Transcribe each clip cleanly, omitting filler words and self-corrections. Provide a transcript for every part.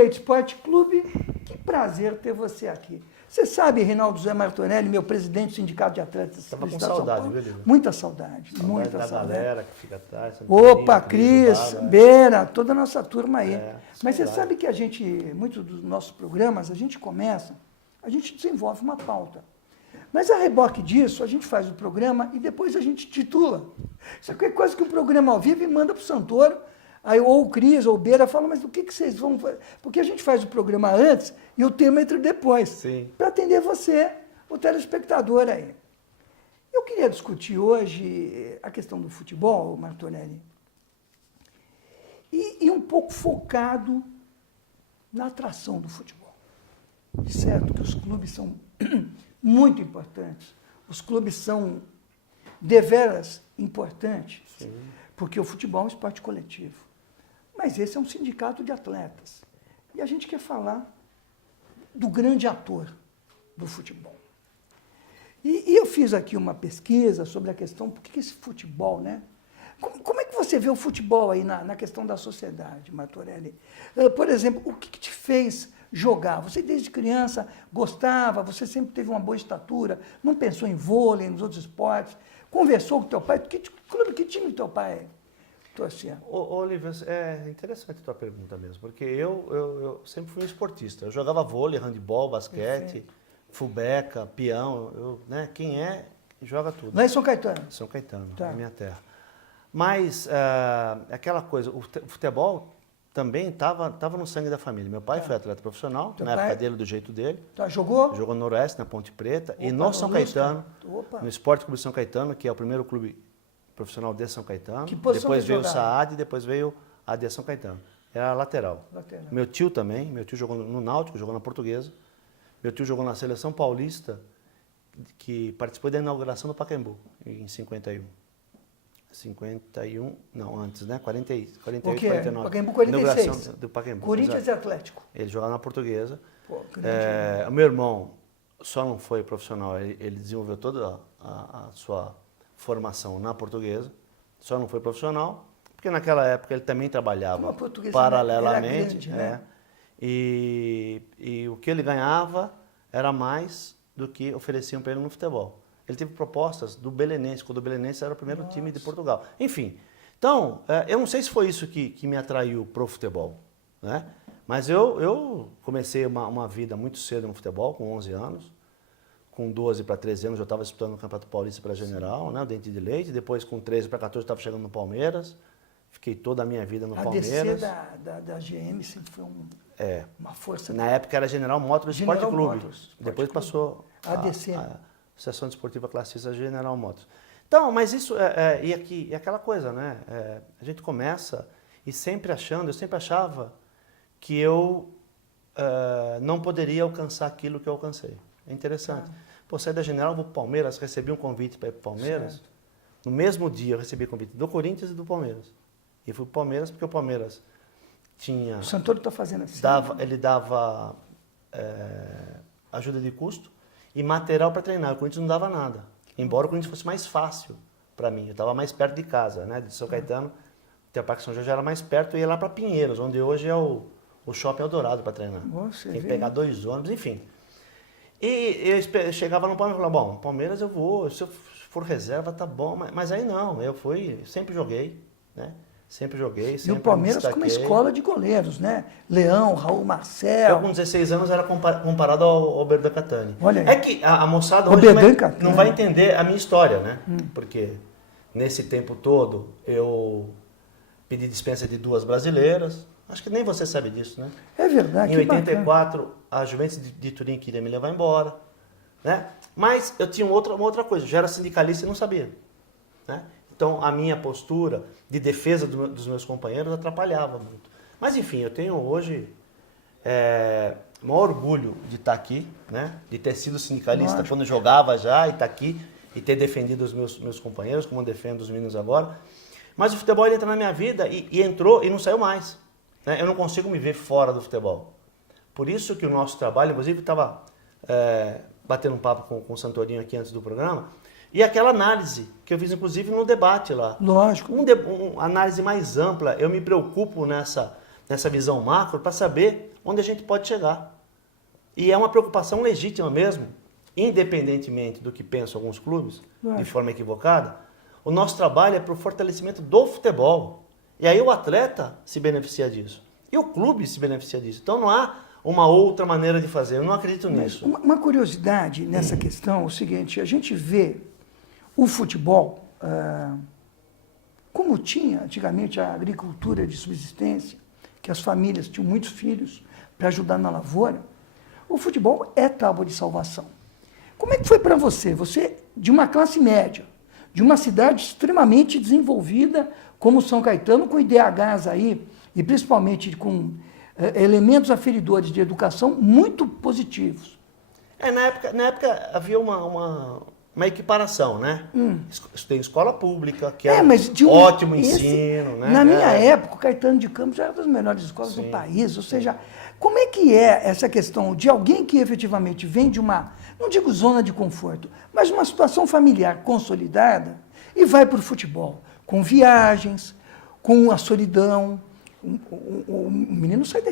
Direito Esporte Clube, que prazer ter você aqui. Você sabe, Reinaldo José Martorelli, meu presidente do Sindicato de Atletas do Estava com Estado de São saudade, Paulo. viu, Lívia? Muita saudade, Saudade muita da saudade. galera que fica atrás. Opa, Cris, Beira, toda a nossa turma aí. Mas você saudade. sabe que a gente, muitos dos nossos programas, a gente desenvolve uma pauta. Mas a reboque disso, a gente faz o programa e depois a gente titula. Isso aqui é quase que um programa ao vivo e manda para o Santoro. Aí, ou o Cris ou o Beira fala, mas o que vocês vão fazer? Porque a gente faz o programa antes e o tema entra depois. Para atender você, o telespectador aí. Eu queria discutir hoje a questão do futebol, Martorelli, e um pouco focado na atração do futebol. De certo que os clubes são muito importantes. Os clubes são deveras importantes, sim, porque o futebol é um esporte coletivo. Mas esse é um sindicato de atletas. E a gente quer falar do grande ator do futebol. E eu fiz aqui uma pesquisa sobre a questão, por que esse futebol, né? Como é que você vê o futebol aí na questão da sociedade, Martorelli? Por exemplo, o que te fez jogar? Você desde criança gostava, você sempre teve uma boa estatura, não pensou em vôlei, nos outros esportes, conversou com teu pai? Que time do teu pai torcia? Olívia, é interessante a tua pergunta mesmo, porque eu sempre fui um esportista. Eu jogava vôlei, handebol, basquete, fubeca, peão, né? Quem joga tudo. Lá em São Caetano? São Caetano, tá, na minha terra. Mas aquela coisa, o futebol também estava no sangue da família. Meu pai foi atleta profissional, na época dele, do jeito dele. Tá, jogou? Jogou no Noroeste, na Ponte Preta, e no São Caetano, no Esporte Clube São Caetano, que é o primeiro clube profissional de São Caetano. Depois veio o Saad, depois veio a de São Caetano. Era lateral. Meu tio também, meu tio jogou no Náutico, jogou na Portuguesa. Meu tio jogou na Seleção Paulista, que participou da inauguração do Pacaembu, em 51. 51, não, antes, né? 48, 49. Pacaembu 46. Inauguração do Pacaembu. Corinthians e Atlético. Ele jogava na Portuguesa. O meu irmão só não foi profissional, ele desenvolveu toda a sua formação na Portuguesa, só não foi profissional, porque naquela época ele também trabalhava paralelamente. Grande, né? E o que ele ganhava era mais do que ofereciam para ele no futebol. Ele teve propostas do Belenenses, quando o Belenenses era o primeiro time de Portugal. Enfim, então, eu não sei se foi isso que me atraiu para o futebol, né? Mas eu comecei uma vida muito cedo no futebol, com 11 anos. Com 12 para 13 anos eu estava disputando o Campeonato Paulista para General, né, o Dente de Leite. Depois, com 13 para 14, eu estava chegando no Palmeiras. Fiquei toda a minha vida no Palmeiras. A DC da GM sempre foi uma força. Na época era General Motors Esporte Clube. Motors, Depois passou a DC. A Associação Desportiva Classista General Motors. Então, mas isso e aquela coisa, né? A gente começa e eu sempre achava que eu não poderia alcançar aquilo que eu alcancei. É interessante. Pô, saí da General, vou para o Palmeiras, recebi um convite para ir para o Palmeiras. Certo. No mesmo dia eu recebi convite do Corinthians e do Palmeiras. E fui para o Palmeiras porque o Palmeiras tinha... O Santoro está fazendo assim. Ele dava ajuda de custo e material para treinar. O Corinthians não dava nada. Embora o Corinthians fosse mais fácil para mim. Eu estava mais perto de casa, né? De São Caetano. O Parque São Jorge era mais perto e ia lá para Pinheiros, onde hoje é o Shopping Eldorado para treinar. Tem que pegar 2 ônibus, enfim. E eu chegava no Palmeiras e falava, bom, Palmeiras eu vou, se eu for reserva tá bom, mas aí não, eu sempre joguei, né? Sempre joguei, sempre. E o Palmeiras com uma escola de goleiros, né? Leão, Raul Marcel. Eu com 16 anos era comparado ao Oberdan Catani. Olha aí. É que a moçada hoje não vai entender a minha história, né? Porque nesse tempo todo eu pedi dispensa de 2 brasileiras. Acho que nem você sabe disso, né? É verdade. Em 84, a Juventus de Turim queria me levar embora, né? Mas eu tinha uma outra coisa, eu já era sindicalista e não sabia, né? Então, a minha postura de defesa dos meus companheiros atrapalhava muito. Mas, enfim, eu tenho hoje o maior orgulho de estar aqui, né? De ter sido sindicalista quando jogava já e estar aqui e ter defendido os meus companheiros, como eu defendo os meninos agora. Mas o futebol ele entra na minha vida e entrou e não saiu mais. Eu não consigo me ver fora do futebol. Por isso que o nosso trabalho, inclusive estava batendo um papo com o Santorinho aqui antes do programa, e aquela análise que eu fiz inclusive no debate lá. Lógico. Uma análise mais ampla. Eu me preocupo nessa visão macro, para saber onde a gente pode chegar. E é uma preocupação legítima mesmo, independentemente do que pensam alguns clubes, de forma equivocada, o nosso trabalho é para o fortalecimento do futebol. E aí o atleta se beneficia disso. E o clube se beneficia disso. Então não há uma outra maneira de fazer. Eu não acredito nisso. Uma curiosidade nessa questão é o seguinte, a gente vê o futebol, como tinha antigamente a agricultura de subsistência, que as famílias tinham muitos filhos para ajudar na lavoura, o futebol é tábua de salvação. Como é que foi para você? Você, de uma classe média, de uma cidade extremamente desenvolvida, como São Caetano, com IDHs aí, e principalmente com elementos aferidores de educação muito positivos. Na época havia uma equiparação, né? Tem escola pública, que é mas ótimo ensino, né? Na minha época, o Caetano de Campos era uma das melhores escolas do país, ou seja, como é que é essa questão de alguém que efetivamente vem de uma, não digo zona de conforto, mas uma situação familiar consolidada e vai para o futebol, com viagens, com a solidão. O menino sai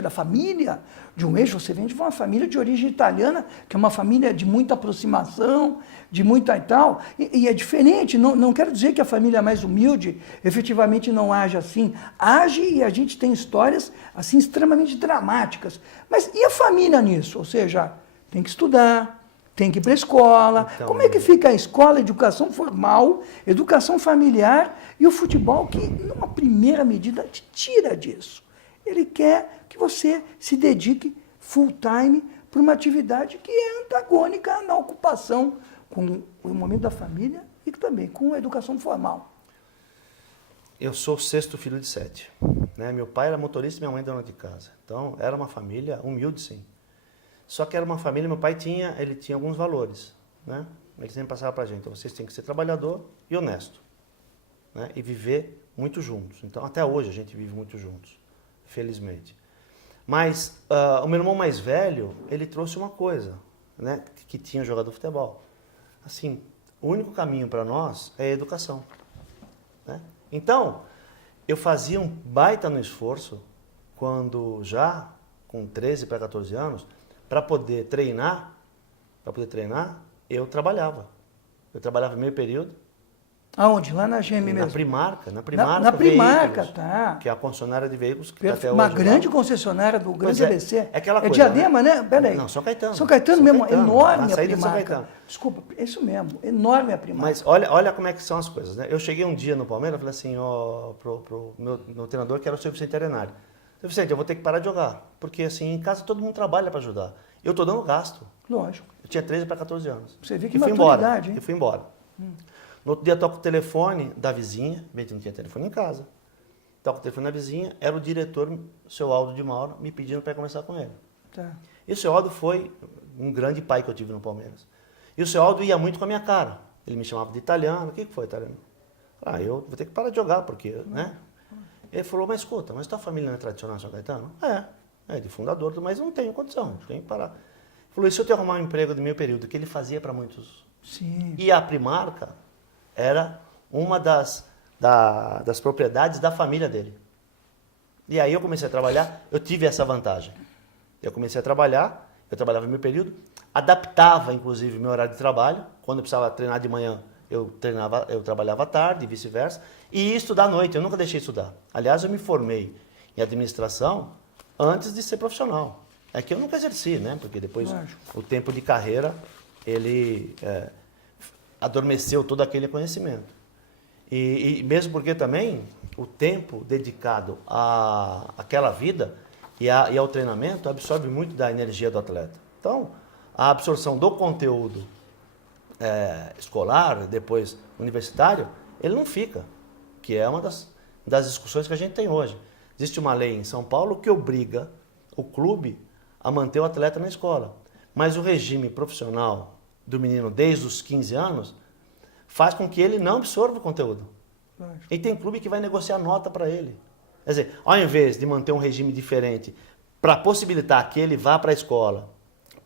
da família, de um eixo, você vem de uma família de origem italiana, que é uma família de muita aproximação, de muita e tal, e é diferente, não quero dizer que a família mais humilde efetivamente não age assim, age e a gente tem histórias assim extremamente dramáticas, mas e a família nisso? Ou seja, tem que estudar, tem que ir para a escola. Então, como é que fica a escola, a educação formal, educação familiar e o futebol que, numa primeira medida, te tira disso? Ele quer que você se dedique full time para uma atividade que é antagônica na ocupação com o momento da família e também com a educação formal. Eu sou o 6º filho de 7. Né? Meu pai era motorista e minha mãe dona de casa. Então, era uma família humilde, sim. Só que era uma família, meu pai tinha alguns valores, né? Ele sempre passava para a gente, então vocês têm que ser trabalhador e honesto, né? E viver muito juntos. Então até hoje a gente vive muito juntos, felizmente. Mas o meu irmão mais velho, ele trouxe uma coisa, né? Que tinha jogado futebol. Assim, o único caminho para nós é a educação, né? Então, eu fazia um baita no esforço, quando já com 13 para 14 anos, para poder treinar, eu trabalhava. Eu trabalhava meio período. Aonde? Lá na GM mesmo? Na Primarca. Na Primarca, tá. Que é a concessionária de veículos que está até uma hoje. grande concessionária do grande ABC. É aquela coisa, Diadema, né? Peraí. Não, São Caetano. São Caetano mesmo, enorme a saída de São Primarca. Caetano. Desculpa, isso mesmo, enorme a Primarca. Mas olha como é que são as coisas, né? Eu cheguei um dia no Palmeiras e falei assim, pro meu treinador, que era o seu Vicente Arenari. Seu Vicente, eu vou ter que parar de jogar, porque assim, em casa todo mundo trabalha para ajudar. Eu estou dando gasto. Lógico. Eu tinha 13 para 14 anos. Você viu que e fui maturidade, embora. hein? E fui embora. No outro dia toco o telefone da vizinha, bem que não tinha telefone em casa. Toco o telefone da vizinha, era o diretor, o seu Aldo de Mauro, me pedindo para conversar com ele. Tá. E o seu Aldo foi um grande pai que eu tive no Palmeiras. E o seu Aldo ia muito com a minha cara. Ele me chamava de italiano. O que foi, italiano? Eu vou ter que parar de jogar, porque, né? Ele falou, mas escuta, mas tua família não é tradicional, São Caetano? É de fundador, mas não tenho condição, tenho que parar. Ele falou, e se eu te arrumar um emprego de meio período, que ele fazia para muitos? Sim. E a Primarca era uma das propriedades da família dele. E aí eu comecei a trabalhar, eu tive essa vantagem. Eu comecei a trabalhar, eu trabalhava em meio período, adaptava inclusive meu horário de trabalho, quando eu precisava treinar de manhã, eu trabalhava à tarde e vice-versa, e ia estudar à noite, eu nunca deixei de estudar. Aliás, eu me formei em administração antes de ser profissional. É que eu nunca exerci, né? Porque depois o tempo de carreira, ele adormeceu todo aquele conhecimento. E mesmo porque também o tempo dedicado àquela vida e ao treinamento absorve muito da energia do atleta. Então, a absorção do conteúdo escolar, depois universitário, ele não fica, que é uma das discussões que a gente tem hoje. Existe uma lei em São Paulo que obriga o clube a manter o atleta na escola, mas o regime profissional do menino desde os 15 anos faz com que ele não absorva o conteúdo. E tem clube que vai negociar nota para ele. Quer dizer, ao invés de manter um regime diferente para possibilitar que ele vá para a escola,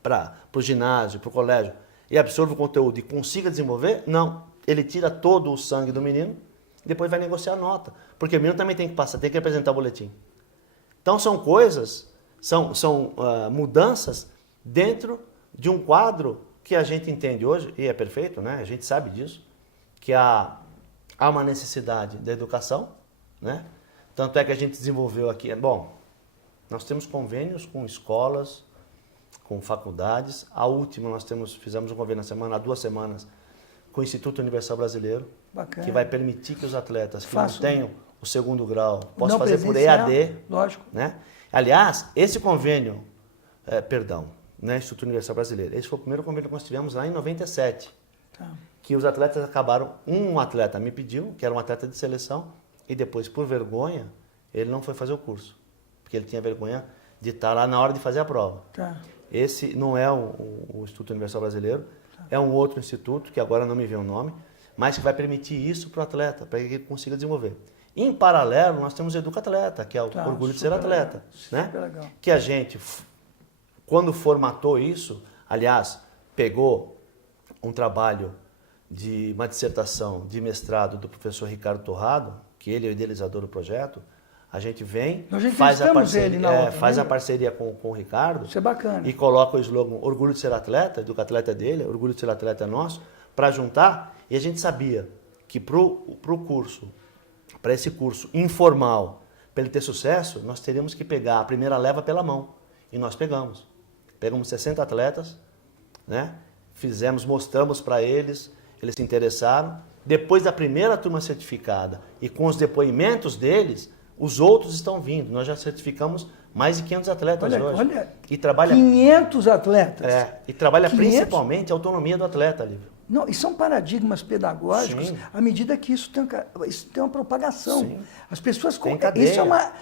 para o ginásio, para o colégio, e absorva o conteúdo e consiga desenvolver, não. Ele tira todo o sangue do menino e depois vai negociar a nota. Porque o menino também tem que passar, tem que apresentar o boletim. Então são coisas, são mudanças dentro de um quadro que a gente entende hoje, e é perfeito, né? A gente sabe disso, que há uma necessidade da educação, né? Tanto é que a gente desenvolveu aqui, nós temos convênios com escolas, com faculdades. A última fizemos um convênio há 2 semanas com o Instituto Universal Brasileiro, Bacana. que vai permitir que os atletas que Faço. não tenham o 2º grau possam Não fazer por presencial, EAD. lógico. Né? Aliás, esse convênio, né, Instituto Universal Brasileiro, esse foi o primeiro convênio que nós tivemos lá em 97, Tá. que os atletas acabaram, um atleta me pediu, que era um atleta de seleção, e depois, por vergonha, ele não foi fazer o curso, porque ele tinha vergonha de estar lá na hora de fazer a prova. Tá. Esse não é o Instituto Universal Brasileiro, é um outro instituto, que agora não me vem o nome, mas que vai permitir isso para o atleta, para que ele consiga desenvolver. Em paralelo, nós temos o Educatleta, que é o orgulho de ser atleta. Legal, né? super legal. Que a gente, quando formatou isso, aliás, pegou um trabalho de uma dissertação de mestrado do professor Ricardo Torrado, que ele é o idealizador do projeto, a gente vem, Nós já faz a entrevistamos ele na outra, faz a lembra? parceria com o Ricardo, Isso é bacana. e coloca o slogan Orgulho de ser atleta, Educatleta é dele, Orgulho de ser atleta é nosso, para juntar, e a gente sabia que pro curso, para esse curso informal, para ele ter sucesso, nós teríamos que pegar a primeira leva pela mão. E nós pegamos. Pegamos 60 atletas, né? Mostramos para eles, eles se interessaram. Depois da primeira turma certificada e com os depoimentos deles, os outros estão vindo. Nós já certificamos mais de 500 atletas hoje. Olha, E trabalha, 500 atletas. e trabalha 500? principalmente a autonomia do atleta, Lívio. Não, e são paradigmas pedagógicos Sim. à medida que isso tem uma propagação. Sim. As pessoas... Tem cadeia. Isso é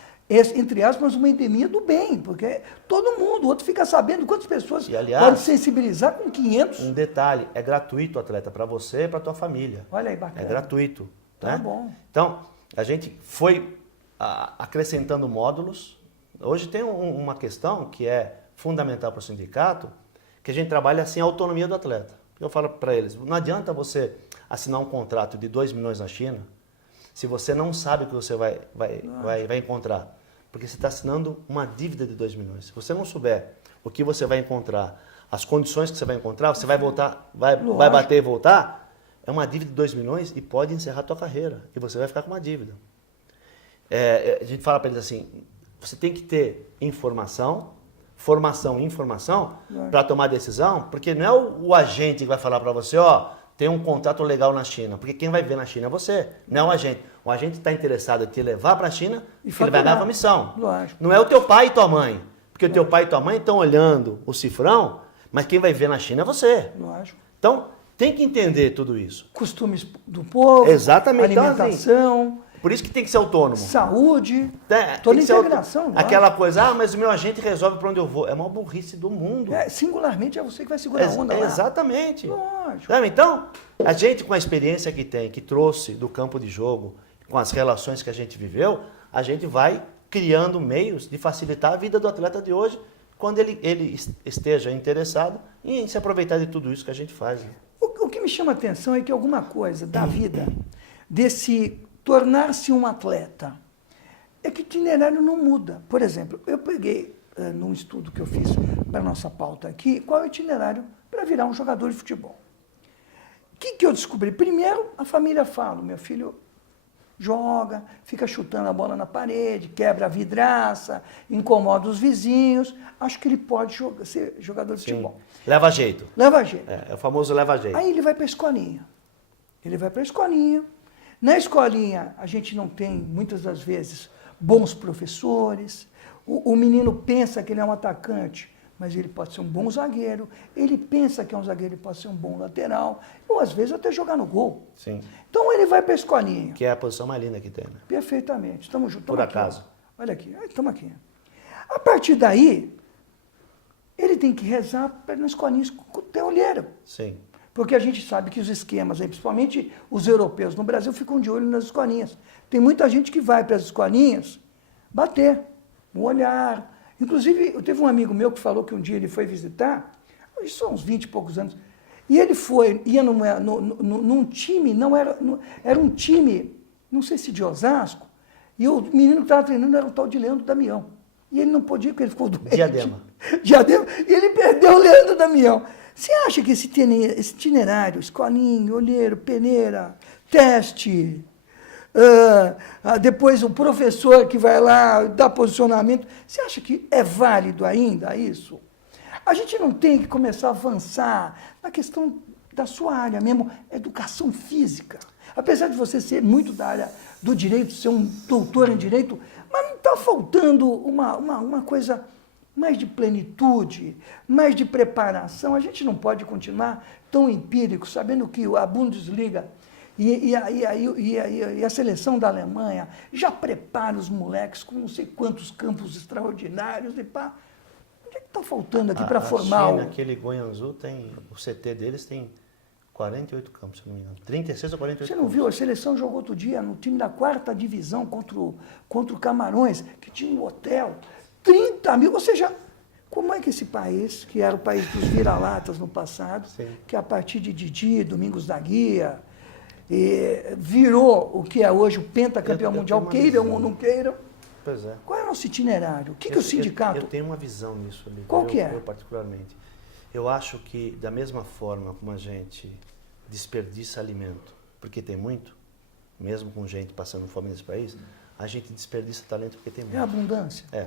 entre aspas, uma endemia do bem, porque todo mundo, o outro fica sabendo quantas pessoas E, aliás, podem sensibilizar com 500. Um detalhe, é gratuito, atleta, para você e para tua família. Olha aí, bacana. É gratuito. Tá né? bom. Então, a gente foi acrescentando módulos. Hoje tem uma questão que é fundamental para o sindicato, que a gente trabalha assim a autonomia do atleta. Eu falo para eles, não adianta você assinar um contrato de 2 milhões na China se você não sabe o que você vai encontrar. Porque você está assinando uma dívida de 2 milhões. Se você não souber o que você vai encontrar, as condições que você vai encontrar, você vai voltar, vai bater e voltar, é uma dívida de 2 milhões e pode encerrar a tua carreira. E você vai ficar com uma dívida. A gente fala para eles assim, você tem que ter formação e informação para tomar decisão, porque não é o agente que vai falar para você, tem um contrato legal na China, porque quem vai ver na China é você, não é o agente. O agente está interessado em te levar para a China e ele vai dar uma missão. Lógico. Não é o teu pai e tua mãe, porque o teu pai e tua mãe estão olhando o cifrão, mas quem vai ver na China é você. Lógico. Então, tem que entender tudo isso. Costumes do povo, Exatamente. alimentação, Por isso que tem que ser autônomo. saúde, Tem toda que ser integração. aquela coisa, mas o meu agente resolve para onde eu vou. É uma burrice do mundo. Singularmente é você que vai segurar a onda lá. Exatamente. Lógico. Sabe? Então, a gente com a experiência que tem, que trouxe do campo de jogo, com as relações que a gente viveu, a gente vai criando meios de facilitar a vida do atleta de hoje, quando ele esteja interessado em se aproveitar de tudo isso que a gente faz. Né? O que me chama a atenção é que alguma coisa da vida, desse tornar-se um atleta, é que o itinerário não muda. Por exemplo, eu peguei, num estudo que eu fiz para a nossa pauta aqui, qual é o itinerário para virar um jogador de futebol. O que eu descobri? Primeiro, a família fala, meu filho joga, fica chutando a bola na parede, quebra a vidraça, incomoda os vizinhos, acho que ele pode ser jogador de futebol. Leva jeito. Leva jeito. É o famoso leva jeito. Aí ele vai para a escolinha. Na escolinha, a gente não tem, muitas das vezes, bons professores. O menino pensa que ele é um atacante, mas ele pode ser um bom zagueiro. Ele pensa que é um zagueiro, ele pode ser um bom lateral. Ou, às vezes, até jogar no gol. Sim. Então, ele vai para a escolinha. Que é a posição mais linda que tem, né? Perfeitamente. Estamos juntos. Por acaso. Olha aqui. Estamos aqui. A partir daí, ele tem que rezar para na escolinha ter olheiro. Sim. Porque a gente sabe que os esquemas, principalmente os europeus no Brasil, ficam de olho nas escolinhas. Tem muita gente que vai para as escolinhas bater, um olhar. Inclusive, eu teve um amigo meu que falou que um dia ele foi visitar, isso são uns 20 e poucos anos, e ele ia num time, era um time, não sei se de Osasco, e o menino que estava treinando era o tal de Leandro Damião. E ele não podia porque ele ficou doente. Diadema. Diadema. E ele perdeu o Leandro Damião. Você acha que esse itinerário, escolinha, olheiro, peneira, teste, depois o professor que vai lá dar posicionamento, você acha que é válido ainda isso? A gente não tem que começar a avançar na questão da sua área mesmo, educação física. Apesar de você ser muito da área do direito, ser um doutor em direito, mas não está faltando uma coisa mais de plenitude, mais de preparação. A gente não pode continuar tão empírico, sabendo que a Bundesliga e a seleção da Alemanha já prepara os moleques com não sei quantos campos extraordinários. E pá. Onde é que está faltando aqui para formar China, aquele Guangzhou, o CT deles tem 48 campos, se não me engano. 36 ou 48 Você não viu? A seleção jogou outro dia no time da 4ª divisão contra o Camarões, que tinha um hotel, 30 mil. Ou seja, como é que esse país, que era o país dos vira-latas no passado, Sim. que a partir de Didi, Domingos da Guia, virou o que é hoje o pentacampeão mundial, queiram ou não queiram. Pois é. Qual é o nosso itinerário? O que o sindicato... Eu tenho uma visão nisso ali. Qual que é? Eu particularmente. Eu acho que, da mesma forma como a gente desperdiça alimento, porque tem muito, mesmo com gente passando fome nesse país, a gente desperdiça talento porque tem muito. É abundância. É.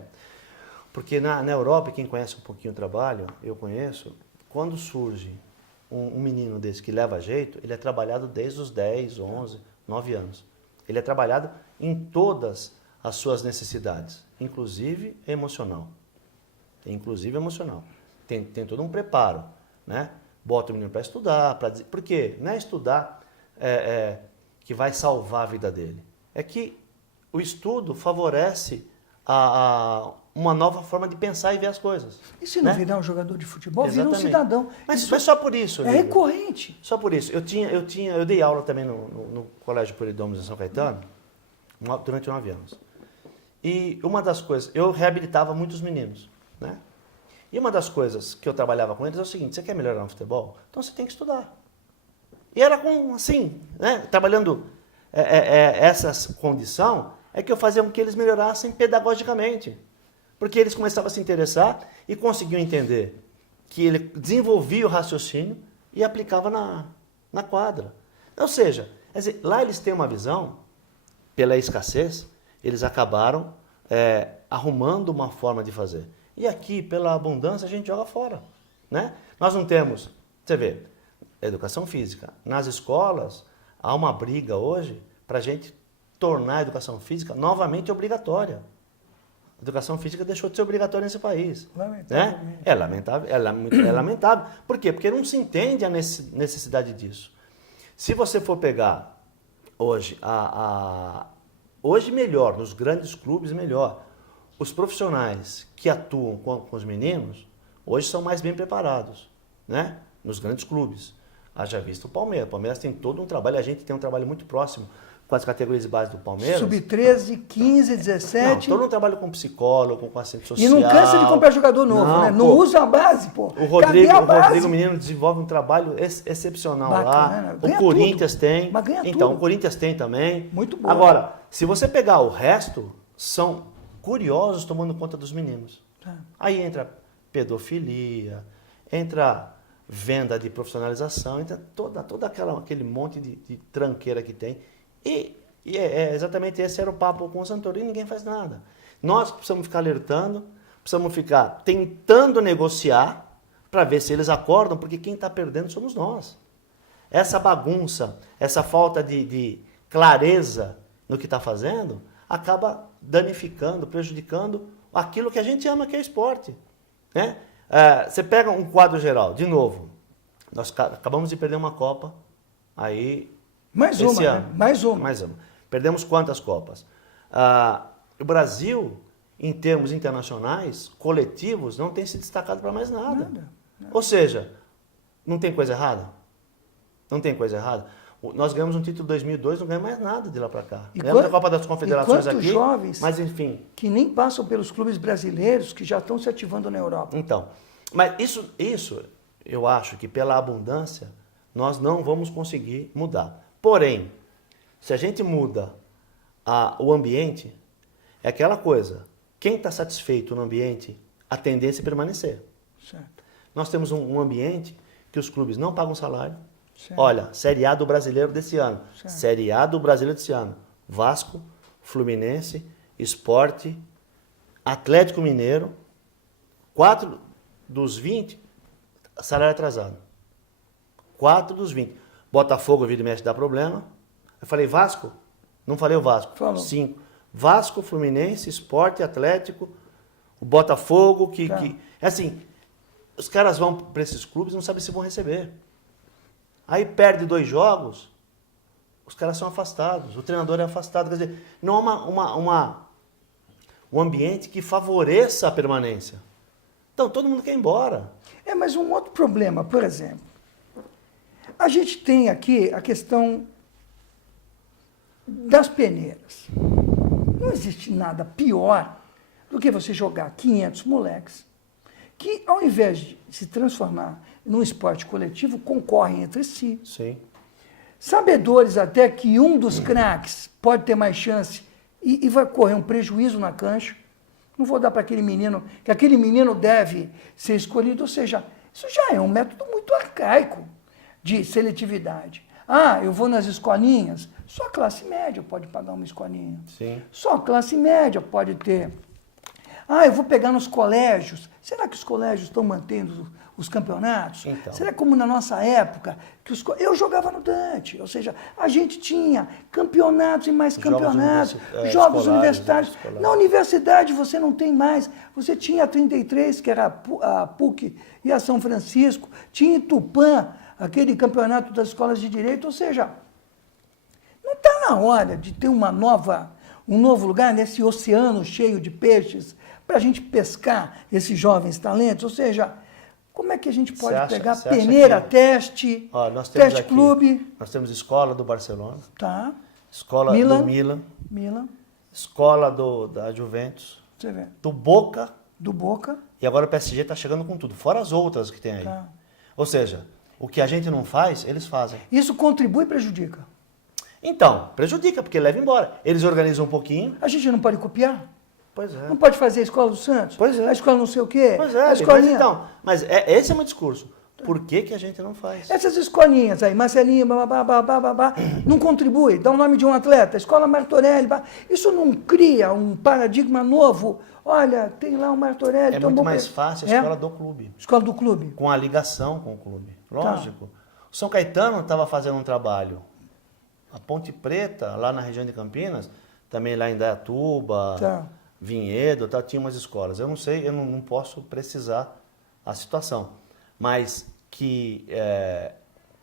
Porque na Europa, quem conhece um pouquinho o trabalho, eu conheço, quando surge um menino desse que leva jeito, ele é trabalhado desde os 10, 11, 9 anos. Ele é trabalhado em todas as suas necessidades, inclusive emocional. Inclusive emocional. Tem todo um preparo, né? Bota o menino para estudar, por quê? Não é estudar que vai salvar a vida dele. É que o estudo favorece uma nova forma de pensar e ver as coisas. E se não né? virar um jogador de futebol, Exatamente. vira um cidadão. Mas Isso só por isso. é Lívia. recorrente. Só por isso. Eu dei aula também no Colégio Polidomos em São Caetano durante 9 anos. E uma das coisas, eu reabilitava muitos meninos, né? E uma das coisas que eu trabalhava com eles é o seguinte: você quer melhorar no futebol? Então você tem que estudar. E era com, assim, né? Trabalhando essa condição, é que eu fazia com que eles melhorassem pedagogicamente. Porque eles começavam a se interessar e conseguiam entender que ele desenvolvia o raciocínio e aplicava na quadra. Ou seja, quer dizer, lá eles têm uma visão, pela escassez, eles acabaram arrumando uma forma de fazer. E aqui, pela abundância, a gente joga fora. Né? Nós não temos, você vê, educação física. Nas escolas, há uma briga hoje para a gente tornar a educação física novamente obrigatória. A educação física deixou de ser obrigatória nesse país. Né? É lamentável, é lamentável. Por quê? Porque não se entende a necessidade disso. Se você for pegar hoje, hoje melhor, nos grandes clubes melhor, os profissionais que atuam com os meninos, hoje são mais bem preparados, né? Nos grandes clubes. Haja visto o Palmeiras. O Palmeiras tem todo um trabalho, a gente tem um trabalho muito próximo com as categorias de base do Palmeiras. Sub-13, 15, 17. Não, todo um trabalho com psicólogo, com assistente social. E não cansa de comprar jogador novo, né? Não usa a base, pô. O Rodrigo, Cadê a base? o Rodrigo Menino desenvolve um trabalho excepcional Bacana. lá. Ganha O Corinthians tudo. tem. Mas ganha Então, tudo. o Corinthians tem também. Muito bom. Agora, se você pegar o resto, são curiosos tomando conta dos meninos. Tá. Aí entra pedofilia, entra venda de profissionalização, entra todo aquele monte de tranqueira que tem. E exatamente esse era o papo com o Santoro, e ninguém faz nada. Nós precisamos ficar alertando, precisamos ficar tentando negociar para ver se eles acordam, porque quem está perdendo somos nós. Essa bagunça, essa falta de clareza no que está fazendo, acaba danificando, prejudicando aquilo que a gente ama, que é esporte. Né? Você pega um quadro geral, de novo, nós acabamos de perder uma Copa, aí... Mais uma, né? Mais uma. Mais uma. Perdemos quantas Copas? O Brasil, em termos internacionais, coletivos, não tem se destacado para mais nada. Nada. Ou seja, não tem coisa errada? Não tem coisa errada? Nós ganhamos um título em 2002, não ganhamos mais nada de lá para cá. Ganhamos a Copa das Confederações aqui, jovens mas enfim. Que nem passam pelos clubes brasileiros, que já estão se ativando na Europa. Então, mas isso eu acho que pela abundância, nós não vamos conseguir mudar. Porém, se a gente muda o ambiente, é aquela coisa, Quem está satisfeito no ambiente, a tendência é permanecer. Certo. Nós temos um ambiente que os clubes não pagam salário. Certo. Olha, Série A do Brasileiro desse ano. Certo. Série A do Brasileiro desse ano. Vasco, Fluminense, Sport, Atlético Mineiro, 4 dos 20, salário atrasado. 4 dos 20. Botafogo, vira e mexe, dá problema. Eu falei Vasco? Não falei o Vasco. Falou. 5. Vasco, Fluminense, Sport, Atlético, o Botafogo, Tá. é assim, os caras vão para esses clubes e não sabem se vão receber. Aí perde 2 jogos, os caras são afastados, o treinador é afastado. Quer dizer, não há um ambiente que favoreça a permanência. Então, todo mundo quer ir embora. Mas um outro problema, por exemplo, a gente tem aqui a questão das peneiras. Não existe nada pior do que você jogar 500 moleques que, ao invés de se transformar num esporte coletivo, concorrem entre si. Sim. Sabedores até que um dos craques pode ter mais chance e vai correr um prejuízo na cancha. Não vou dar para aquele menino, que aquele menino deve ser escolhido. Ou seja, isso já é um método muito arcaico de seletividade. Eu vou nas escolinhas, só a classe média pode pagar uma escolinha. Sim. Só a classe média pode ter. Eu vou pegar nos colégios. Será que os colégios estão mantendo os campeonatos? Então. Será como na nossa época, que eu jogava no Dante, ou seja, a gente tinha campeonatos e mais Jogos campeonatos, escolares, universitários. escolares. Na universidade você não tem mais. Você tinha a 33, que era a PUC e a São Francisco, tinha Tupã, aquele campeonato das escolas de direito, ou seja, não está na hora de ter um novo lugar nesse oceano cheio de peixes para a gente pescar esses jovens talentos? Ou seja, como é que a gente pode pegar peneira, teste, nós temos teste aqui, clube? Nós temos escola do Barcelona, Tá. escola Milan. do Milan, Milan, escola da Juventus, você vê. do Boca, Do Boca. e agora o PSG está chegando com tudo, fora as outras que tem aí. Tá. Ou seja, o que a gente não faz, eles fazem. Isso contribui e prejudica. Então, prejudica, porque leva embora. Eles organizam um pouquinho. A gente não pode copiar? Pois é. Não pode fazer a escola do Santos? Pois é. A escola não sei o quê? Pois A é, escolinha... esse é o meu discurso. Por que a gente não faz? Essas escolinhas aí, Marcelinho, babá, não contribui, dá o nome de um atleta, Escola Martorelli, isso não cria um paradigma novo? Olha, tem lá o Martorelli. É muito mais fácil a escola do clube. Escola do clube. Com a ligação com o clube. Lógico. O São Caetano estava fazendo um trabalho. A Ponte Preta, lá na região de Campinas, também lá em Dayatuba, Vinhedo, tinha umas escolas. Eu não sei, eu não posso precisar a situação. Mas que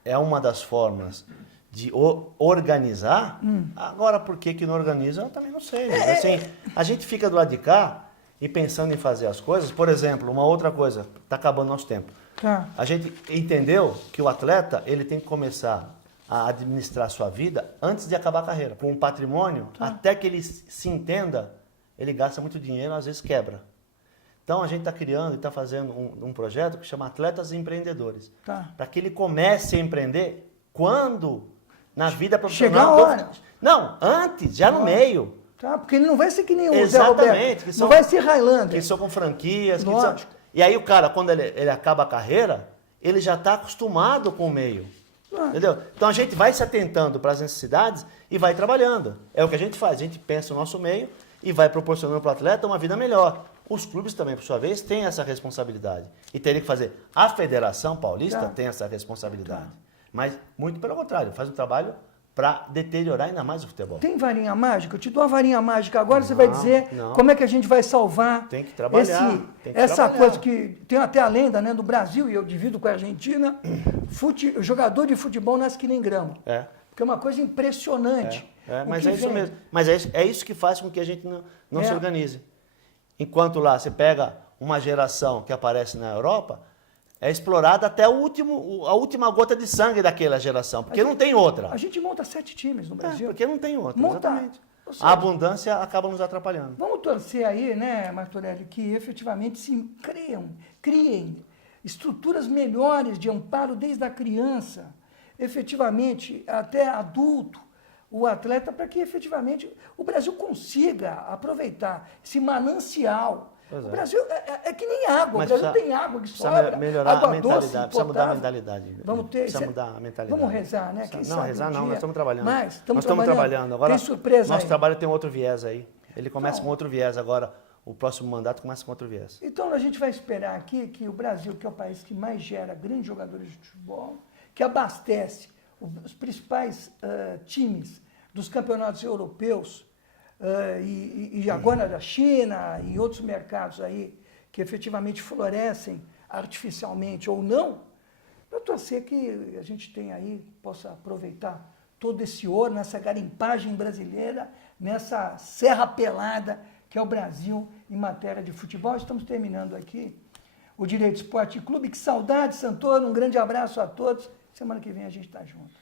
é uma das formas de organizar. Agora, por que não organiza, eu também não sei. Assim, a gente fica do lado de cá e pensando em fazer as coisas. Por exemplo, uma outra coisa, está acabando nosso tempo. A gente entendeu que o atleta ele tem que começar a administrar a sua vida antes de acabar a carreira. Com um patrimônio, até que ele se entenda, ele gasta muito dinheiro, às vezes quebra. Então, a gente está criando e está fazendo um projeto que chama Atletas Empreendedores. Para que ele comece a empreender quando na vida profissional... Chegar a hora. Não, antes, já no meio. Porque ele não vai ser que nem o Zé Exatamente. Roberto. Não vai ser Highlander. Que são com franquias. Lógico. E aí o cara, quando ele acaba a carreira, ele já está acostumado com o meio. Entendeu? Então, a gente vai se atentando para as necessidades e vai trabalhando. É o que a gente faz. A gente pensa o nosso meio e vai proporcionando para o atleta uma vida melhor. Os clubes também, por sua vez, têm essa responsabilidade. E teria que fazer. A Federação Paulista tem essa responsabilidade. Mas, muito pelo contrário, faz um trabalho para deteriorar ainda mais o futebol. Tem varinha mágica? Eu te dou uma varinha mágica. Agora você vai dizer como é que a gente vai salvar tem que trabalhar, essa coisa que tem até a lenda, né, do Brasil, e eu divido com a Argentina, jogador de futebol nasce que nem grama. Porque é uma coisa impressionante. Mas é isso mesmo. Mas é isso que faz com que a gente não se organize. Enquanto lá você pega uma geração que aparece na Europa, é explorada até a última gota de sangue daquela geração, porque não tem outra. A gente monta 7 times no Brasil. Porque não tem outra, exatamente. Seja, a abundância acaba nos atrapalhando. Vamos torcer aí, né, Martorelli, que efetivamente se criem estruturas melhores de amparo desde a criança, efetivamente até adulto, o atleta para que efetivamente o Brasil consiga aproveitar esse manancial. Pois O é. Brasil é que nem água, Mas o Brasil precisa- tem água que Precisa sobra, melhorar água a mentalidade, doce, precisa mudar a potável. mentalidade. Vamos ter, Precisa mudar a mentalidade. Vamos rezar, né? Quem Não, sabe rezar um não, dia. nós estamos trabalhando. Mas Nós estamos trabalhando. Agora, tem surpresa nosso aí. trabalho tem outro viés aí. Ele começa Então- com outro viés agora. O próximo mandato começa com outro viés. Então a gente vai esperar aqui que o Brasil, que é o país que mais gera grandes jogadores de futebol, que abastece os principais times dos campeonatos europeus e agora da China e outros mercados aí que efetivamente florescem artificialmente ou não, para torcer que a gente tenha aí, possa aproveitar todo esse ouro nessa garimpagem brasileira, nessa serra pelada que é o Brasil em matéria de futebol. Estamos terminando aqui o Direito Esporte Clube. Que saudade, Santoro. Um grande abraço a todos. Semana que vem a gente está junto.